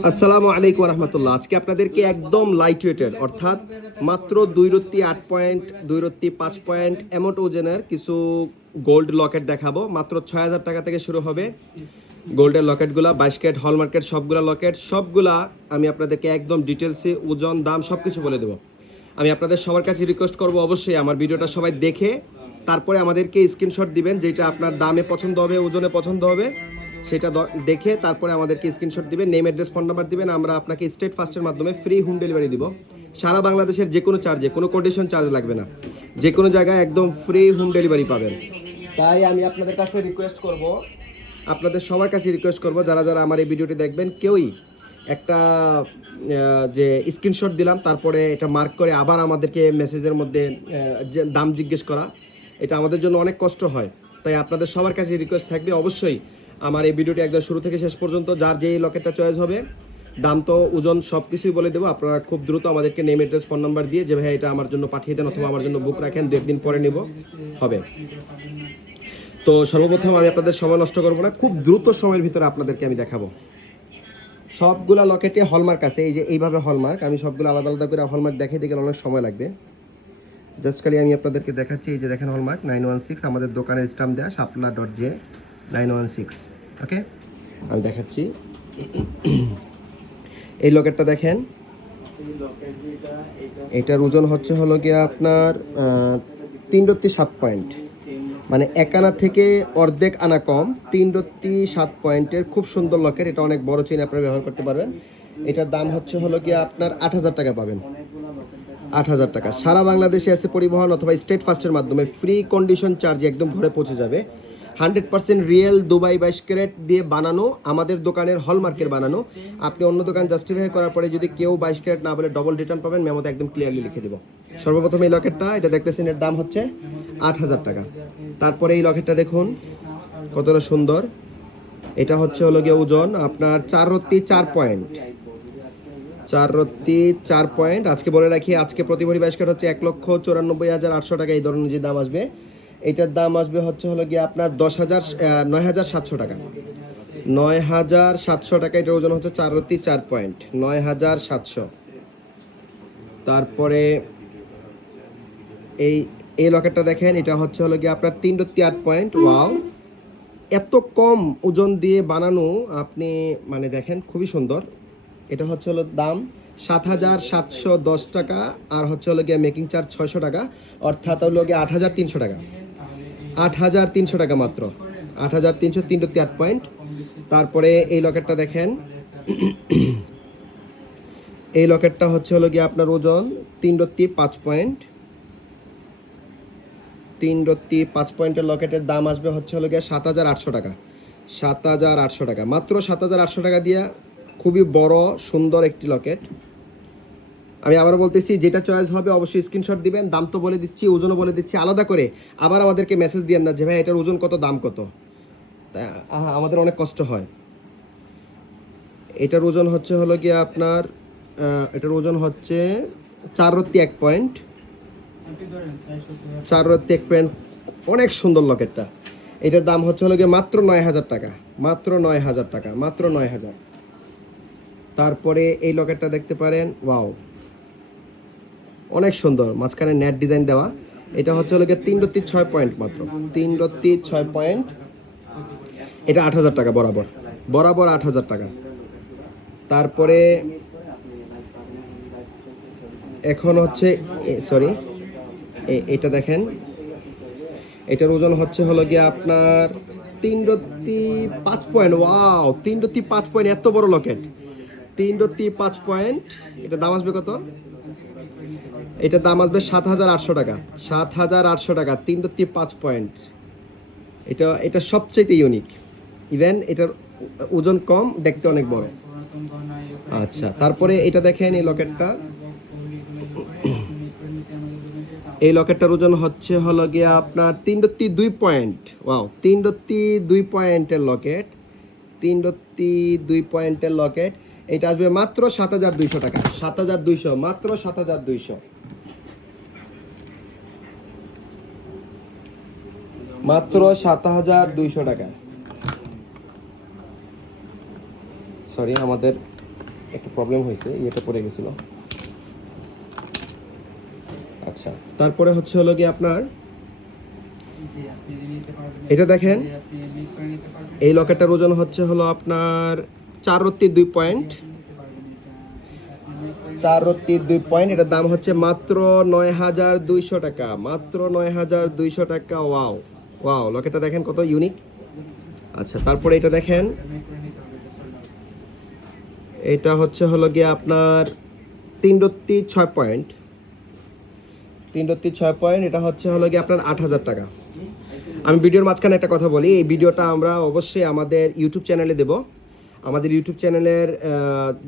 আসসালামু আলাইকুম রহমতুল্লাহ। আজকে আপনাদেরকে একদম লাইট ওয়েটের অর্থাৎ মাত্র দুই রত্তি আট পয়েন্ট দুই রত্তি পাঁচ পয়েন্ট এমন ওজনের কিছু গোল্ড লকেট দেখাবো। মাত্র ছয় হাজার টাকা থেকে শুরু হবে গোল্ডের লকেটগুলা বাইশ ক্যারেট হলমার্কেট সবগুলা লকেট সবগুলা আমি আপনাদেরকে একদম ডিটেলসে ওজন, দাম সব কিছু বলে দেবো। আমি আপনাদের সবার কাছে রিকোয়েস্ট করব অবশ্যই আমার ভিডিওটা সবাই দেখে, তারপরে আমাদেরকে স্ক্রিনশট দিবেন যেটা আপনার দামে পছন্দ হবে, ওজনে পছন্দ হবে। সেটা দেখে তারপরে আমাদেরকে স্ক্রিনশট দিবেন নেম অ্যাড্রেস ফোন নাম্বার দিবেন, আমরা আপনাকে স্টেট ফার্স্টের মাধ্যমে ফ্রি হোম ডেলিভারি দিব। সারা বাংলাদেশের যে কোনো চার্জে কোনো কন্ডিশন চার্জ লাগবে না। যে কোনো জায়গায় একদম ফ্রি হোম ডেলিভারি পাবেন। তাই আমি আপনাদের কাছে রিকোয়েস্ট করব, আপনাদের সবার কাছে রিকোয়েস্ট করব, যারা যারা আমার এই ভিডিওটি দেখবেন, কেউই একটা যে স্ক্রিনশট দিলাম, তারপরে এটা মার্ক করে আবার আমাদেরকে মেসেজের মধ্যে দাম জিজ্ঞেস করা, এটা আমাদের জন্য অনেক কষ্ট হয়। তাই আপনাদের সবার কাছে রিকোয়েস্ট থাকবে, অবশ্যই আমার এই ভিডিওটি একদম শুরু থেকে শেষ পর্যন্ত, যার যেই লকেটটা চয়েস হবে, দাম তো, ওজন সব কিছুই বলে দেবো। আপনারা খুব দ্রুত আমাদেরকে নেম অ্যাড্রেস ফোন নাম্বার দিয়ে যে ভাই এটা আমার জন্য পাঠিয়ে দেন অথবা আমার জন্য বুক রাখেন দু একদিন পরে নিব। হবে। তো সর্বপ্রথম আমি আপনাদের সময় নষ্ট করব না, খুব দ্রুত সময়ের ভিতরে আপনাদেরকে আমি দেখাবো। সবগুলা লকেটে হলমার্ক আছে, এই যে এইভাবে হলমার্ক আমি সবগুলো আলাদা আলাদা করে হলমার্ক দেখে দেখে অনেক সময় লাগবে। জাস্ট খালি আমি আপনাদেরকে দেখাচ্ছি, এই যে দেখেন হলমার্ক নাইন ওয়ান সিক্স আমাদের দোকানের স্টাম্প দেওয়া Shapla dot J nine one six okay? আমি দেখাচ্ছি। এই লকেটটা দেখেন। এটার ওজন হচ্ছে হলো গিয়ে আপনার তিন রত্তি সাত পয়েন্ট। মানে এক আনা থেকে অর্ধেক আনা কম, তিন রত্তি সাত পয়েন্টের খুব সুন্দর লকেট। এটা অনেক বড় চেন আপনারা ব্যবহার করতে পারবেন। এটার দাম হচ্ছে হলো গিয়ে আপনার আট হাজার টাকা পাবেন। আট হাজার টাকা। সারা বাংলাদেশে আছে পরিবহন অথবা স্টেট ফাস্টের মাধ্যমে ফ্রি কন্ডিশন চার্জে একদম ঘরে পৌঁছে যাবে। হান্ড্রেড পার্সেন্ট রিয়েল দুবাই বাইশ ক্যারেট দিয়ে বানানো, আমাদের দোকানের হলমার্কের বানানো। আপনি অন্য দোকান জাস্টিফাই করার পরে যদি কেউ বাইশ ক্যারেট না বলে ডবল রিটার্ন পাবেন মেমোতে একদম ক্লিয়ারলি লিখে দেবো। সর্বপ্রথম এই লকেটটা, এটা দেখতেছেন এর দাম হচ্ছে আট হাজার টাকা। তারপরে এই লকেটটা দেখুন, কতটা সুন্দর। এটা হচ্ছে হলো গিয়ে ওজন, আপনার চার রত্তি চার পয়েন্ট। চার রত্তি চার পয়েন্ট। আজকে বলে রাখি, আজকে প্রতি ভরি বাইশ কাঠ হচ্ছে এক লক্ষ চুরানব্বই হাজার আটশো টাকা। এই ধরনের যে দাম আসবে এটার দাম আসবে হচ্ছে হলো গিয়ে আপনার দশ হাজার নয় হাজার সাতশো টাকা। নয় হাজার সাতশো টাকা, এটার ওজন হচ্ছে চার রত্তি চার পয়েন্ট, নয় হাজার সাতশো। তারপরে এই এই লকেটটা দেখেন, এটা হচ্ছে হলো গিয়ে আপনার তিন রত্তি আট পয়েন্ট, ওয়াও। এত কম ওজন দিয়ে বানানো আপনি মানে দেখেন, খুবই সুন্দর। এটা হচ্ছে হলো দাম সাত হাজার সাতশো দশ টাকা, আর হচ্ছে হলো গিয়ে মেকিং চার্জ ছয়শো টাকা, অর্থাৎ হলো গিয়ে আট হাজার তিনশো টাকা। আট হাজার তিনশো টাকা মাত্র। আট হাজার তিনশো তিন রত্তি আট পয়েন্ট। তারপরে এই লকেটটা দেখেন। এই লকেটটা হচ্ছে হলো গিয়ে আপনার ওজন তিন রত্তি পাঁচ পয়েন্ট। তিন রত্তি পাঁচ পয়েন্টের লকেটের দাম আসবে হচ্ছে হলো গিয়ে সাত হাজার আটশো টাকা। সাত হাজার আটশো টাকা। মাত্র সাত হাজার আটশো টাকা দিয়ে খুবই বড়, সুন্দর একটি লকেট। আমি আবার বলতেছি, যেটা চয়েস হবে অবশ্যই স্ক্রিনশট দিবেন। দাম তো বলে দিচ্ছি, ওজনও বলে দিচ্ছি, আলাদা করে আবার আমাদেরকে মেসেজ দিয়েন না যে, ভাই, এটার ওজন কত, দাম কত? আমাদের অনেক কষ্ট হয়। এটার ওজন হচ্ছে হলো গিয়ে আপনার এটার ওজন হচ্ছে চার রত্তি এক পয়েন্ট চার রত্তি এক পয়েন্ট অনেক সুন্দর লকেটটা। এটার দাম হচ্ছে হলো গিয়ে মাত্র নয় হাজার টাকা, মাত্র নয় হাজার টাকা, মাত্র নয় হাজার। তারপরে এই লকেটটা দেখতে পারেন, ওয়াও। অনেক সুন্দর। মাঝখানে নেট ডিজাইন দেওয়া। এটা হচ্ছে হলো তিন রত্তি ছয় পয়েন্ট মাত্র। তিন রত্তি ছয় পয়েন্ট এটা আট হাজার টাকা বরাবর। বরাবর আট হাজার টাকা। তারপরে এখন হচ্ছে সরি এটা দেখেন। এটার ওজন হচ্ছে হলো গিয়ে আপনার তিন রত্তি পাঁচ পয়েন্ট ওয়াও তিন রত্তি পাঁচ পয়েন্ট এত বড় লকেট। তিন রত্তি পাঁচ পয়েন্ট এটা দাম আসবে কত? এটা দাম আসবে সাত হাজার আটশো টাকা। সাত হাজার আটশো টাকা, তিন রত্তি পাঁচ পয়েন্ট। এটা এটা সবচেয়ে ইউনিক ইভেন এটার ওজন কম, দেখতে অনেক বড়। আচ্ছা তারপরে এটা দেখেন এই লকেটটা। এই লকেটটার ওজন হচ্ছে হলো গিয়ে আপনার তিন রত্তি দুই পয়েন্ট। ওয়াও তিন রত্তি দুই পয়েন্টের লকেট। তিন রত্তি দুই পয়েন্টের লকেট। এটা আসবে মাত্র সাত হাজার দুইশো টাকা। সাত হাজার দুইশো, মাত্র সাত হাজার দুইশো। মাত্র সাত হাজার দুইশো টাকা। সরি আমাদের একটু প্রবলেম হয়েছে, ইয়েটা পড়ে গেছিল। আচ্ছা তারপরে হচ্ছে হলো গিয়ে আপনার, এটা দেখেন, এই লকেটটার ওজন হচ্ছে হলো আপনার চার রত্তি দুই পয়েন্ট। চার রত্তি দুই পয়েন্ট, এটার দাম হচ্ছে মাত্র নয় হাজার দুইশো টাকা, মাত্র নয় হাজার দুইশো টাকা ওয়াও ওয়াও লকেটটা দেখেন কত ইউনিক আচ্ছা তারপরে এটা দেখেন। এটা হচ্ছে হলো গিয়ে আপনার তিন রত্তি ছয় পয়েন্ট তিন রত্তি ছয় পয়েন্ট এটা হচ্ছে হলো গিয়ে আপনার আট হাজার টাকা। আমি ভিডিওর মাঝখানে একটা কথা বলি, এই ভিডিওটা আমরা অবশ্যই আমাদের ইউটিউব চ্যানেলে দেব। আমাদের ইউটিউব চ্যানেলের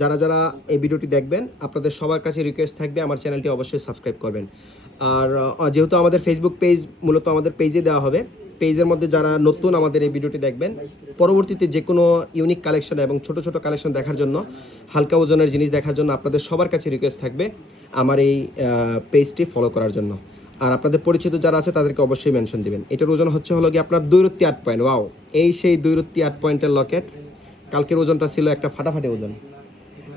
যারা যারা এই ভিডিওটি দেখবেন, আপনাদের সবার কাছে রিকোয়েস্ট থাকবে, আমার চ্যানেলটি অবশ্যই সাবস্ক্রাইব করবেন। আর যেহেতু আমাদের ফেসবুক পেজ মূলত আমাদের পেজে দেওয়া হবে পেজের মধ্যে যারা নতুন আমাদের এই ভিডিওটি দেখবেন, পরবর্তীতে যে কোনো ইউনিক কালেকশন এবং ছোট ছোট কালেকশন দেখার জন্য, হালকা ওজনের জিনিস দেখার জন্য আপনাদের সবার কাছে রিকোয়েস্ট থাকবে আমার এই পেজটি ফলো করার জন্য। আর আপনাদের পরিচিত যারা আছে, তাদেরকে অবশ্যই মেনশন দিবেন। এটার ওজন হচ্ছে হলো কি আপনার দুই রত্তি আট পয়েন্ট ওয়াও এই সেই দুই রত্তি আট পয়েন্টের লকেট কালকের ওজনটা ছিল একটা ফাটাফাটি ওজন।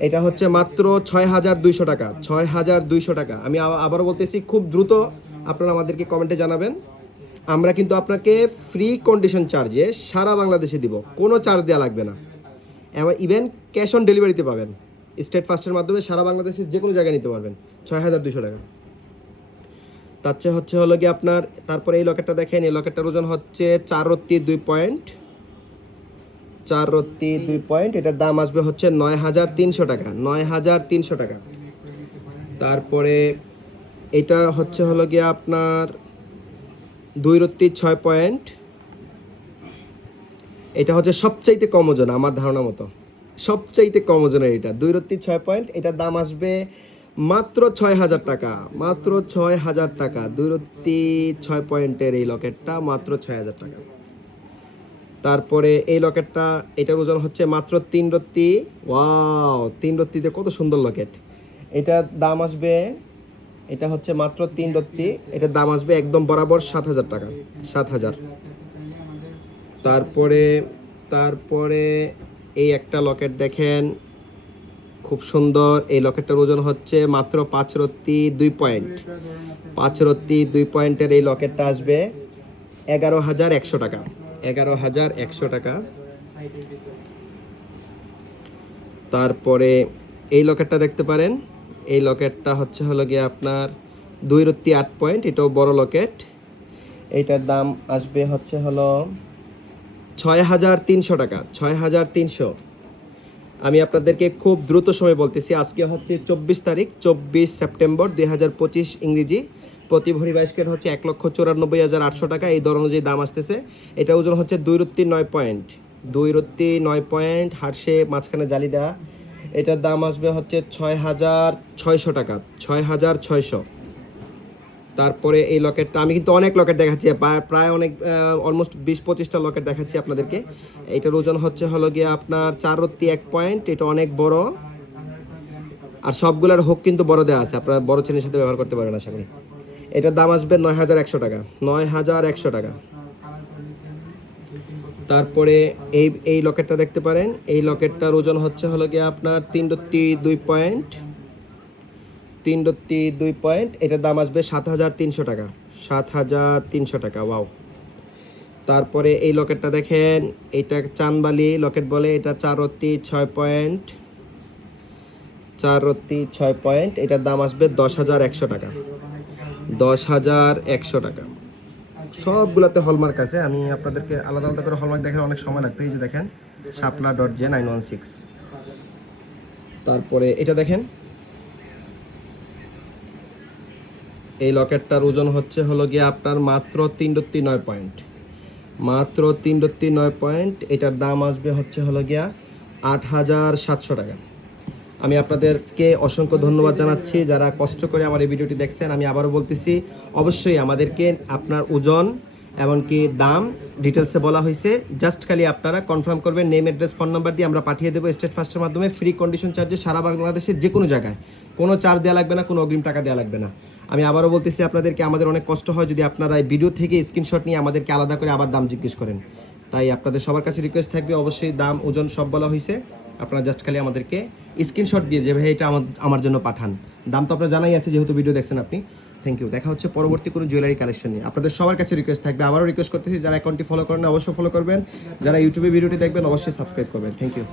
এটা হচ্ছে মাত্র ছয় হাজার দুইশো টাকা ছয় হাজার দুইশো টাকা। আমি আবারও বলতেছি, খুব দ্রুত আপনারা আমাদেরকে কমেন্টে জানাবেন। আমরা কিন্তু আপনাকে ফ্রি কন্ডিশন চার্জে সারা বাংলাদেশে দিব, কোনো চার্জ দেওয়া লাগবে না। এবং ইভেন ক্যাশ অন ডেলিভারিতে পাবেন। স্টেট ফাস্টের মাধ্যমে সারা বাংলাদেশের যে কোনো জায়গায় নিতে পারবেন ছয় হাজার দুশো টাকা। তার চেয়ে হচ্ছে হলো গিয়ে আপনার, তারপরে এই লকেটটা দেখেন, এই লকেটটার ওজন হচ্ছে চার রত্তি দুই পয়েন্ট চার রত্তি দুই পয়েন্ট, এটার দাম আসবে হচ্ছে নয় হাজার তিনশো টাকা, নয় হাজার তিনশো টাকা। তারপরে এটা হচ্ছে হলো গিয়ে আপনার দুই রত্তি ছয় পয়েন্ট। এটা হচ্ছে সবচাইতে কম ওজন আমার ধারণা মতো। সবচাইতে কম ওজনের এটা, দুই রত্তি ছয় পয়েন্ট, এটার দাম আসবে মাত্র ছয় হাজার টাকা, মাত্র ছয় হাজার টাকা, দুই রত্তি ছয় পয়েন্টের এই লকেটটা মাত্র ছয় হাজার টাকা। তারপরে এই লকেটটা, এটার ওজন হচ্ছে মাত্র তিন রত্তি। ওয়াও, তিন রত্তিতে কত সুন্দর লকেট। এটার দাম আসবে, এটা হচ্ছে মাত্র তিন রত্তি। এটার দাম আসবে একদম বরাবর সাত হাজার টাকা, সাত হাজার। তারপরে তারপরে এই একটা লকেট দেখেন, খুব সুন্দর। এই লকেটটার ওজন হচ্ছে মাত্র পাঁচ রত্তি দুই পয়েন্ট। পাঁচ রত্তি দুই পয়েন্টের এই লকেটটা আসবে এগারো হাজার একশো টাকা। এগারো হাজার একশো টাকা। তারপরে এই লকেটটা দেখতে পারেন। এই লকেটটা হচ্ছে হলো গিয়ে আপনার দুই রত্তি আট পয়েন্ট, এটাও বড় লকেট। এইটার দাম আসবে হচ্ছে হলো ছয় হাজার তিনশো টাকা, ছয় হাজার তিনশো। আমি আপনাদেরকে খুব দ্রুত সময় বলতেছি, আজকে হচ্ছে চব্বিশ তারিখ, চব্বিশ সেপ্টেম্বর দুই হাজার পঁচিশ ইংরেজি। প্রতি ভরি বাইশ কেট হচ্ছে এক লক্ষ চুরানব্বই হাজার আটশো টাকা, এই দর অনুযায়ী দাম আসতেছে। এটা ওজন হচ্ছে দুই রত্তি নয় পয়েন্ট। দুই রত্তি নয় পয়েন্ট, হার্সে মাঝখানে জালি দেওয়া এটার দাম আসবে হচ্ছে ছয় হাজার ছয়শো টাকা, ছয় হাজার ছয়শো। তারপরে এই লকেটটা, আমি কিন্তু অনেক লকেট দেখাচ্ছি, প্রায়- অনেক অলমোস্ট বিশ পঁচিশটা লকেট দেখাচ্ছি আপনাদেরকে। এটার ওজন হচ্ছে হলো গিয়ে আপনার চার রত্তি এক পয়েন্ট এটা অনেক বড়। আর সবগুলোর হোক কিন্তু বড় দেওয়া আছে, আপনারা বড় চেনের সাথে ব্যবহার করতে পারেন আশা করি। এটার দাম আসবে নয় হাজার একশো টাকা, নয় হাজার একশো টাকা। তারপরে এই এই লকেটটা দেখতে পারেন, এই লকেটটার ওজন হচ্ছে হলো গিয়ে আপনার তিন দুই পয়েন্ট তিন রত্তি দুই পয়েন্ট, এটার দাম আসবে সাত হাজার তিনশো টাকা। সাত হাজার তিনশো টাকা, ওয়াও। তারপরে এই লকেটটা দেখেন, এটা চানবালি লকেট বলে, এটা চার রত্তি ছয় পয়েন্ট চার রত্তি ছয় পয়েন্ট, এটার দাম আসবে দশ হাজার একশো টাকা। দশ হাজার একশো টাকা। সবগুলোতে হলমার্ক আছে, আমি আপনাদেরকে আলাদা আলাদা করে হলমার্ক দেখার অনেক সময় লাগতো এই যে দেখেন Shapla dot J nine one six. তারপরে এটা দেখেন এই লকেটটার ওজন হচ্ছে হলো গিয়ে আপনার মাত্র তিন রত্তি নয় পয়েন্ট। মাত্র তিন রত্তি নয় পয়েন্ট, এটার দাম আসবে হচ্ছে হলো গিয়া আট হাজার সাতশো টাকা। আমি আপনাদেরকে অসংখ্য ধন্যবাদ জানাচ্ছি যারা কষ্ট করে আমার এই ভিডিওটি দেখছেন। আমি আবারও বলতেছি, অবশ্যই আমাদেরকে আপনার ওজন এমনকি দাম ডিটেলসে বলা হয়েছে। জাস্ট খালি আপনারা কনফার্ম করবেন, নেম, অ্যাড্রেস, ফোন নাম্বার দিয়ে আমরা পাঠিয়ে দেবো স্টেট ফাস্টের মাধ্যমে। ফ্রি কন্ডিশন চার্জে সারা বাংলাদেশের যে কোনো জায়গায়। কোনো চার্জ দেওয়া লাগবে না, কোনো অগ্রিম টাকা দেওয়া লাগবে না। আমি আবারও বলতেছি, আপনাদেরকে আমাদের অনেক কষ্ট হয় যদি আপনারা এই ভিডিও থেকে স্ক্রিনশট নিয়ে আমাদেরকে আলাদা করে আবার দাম জিজ্ঞেস করেন। তাই আপনাদের সবার কাছে রিকোয়েস্ট থাকবে, অবশ্যই দাম, ওজন সব বলা হয়েছে। আপনারা জাস্ট খালি আমাদেরকে স্ক্রিনশট দিয়ে যে, ভাই, এটা আমার আমার জন্য পাঠান। দাম তো আপনারা জানাই আছে, যেহেতু ভিডিও দেখছেন আপনি। থ্যাংক ইউ দেখা হচ্ছে পরবর্তী কোনো জুয়েলারি কালেকশন নিয়ে। আপনাদের সবার কাছে রিকোয়েস্ট থাকবে। আবারও রিকোয়েস্ট করতেছি, যারা অ্যাকাউন্টটি ফলো করেন, অবশ্যই ফলো করবেন। যারা ইউটিউবে ভিডিওটি দেখবেন, অবশ্যই সাবস্ক্রাইব করবেন। Thank you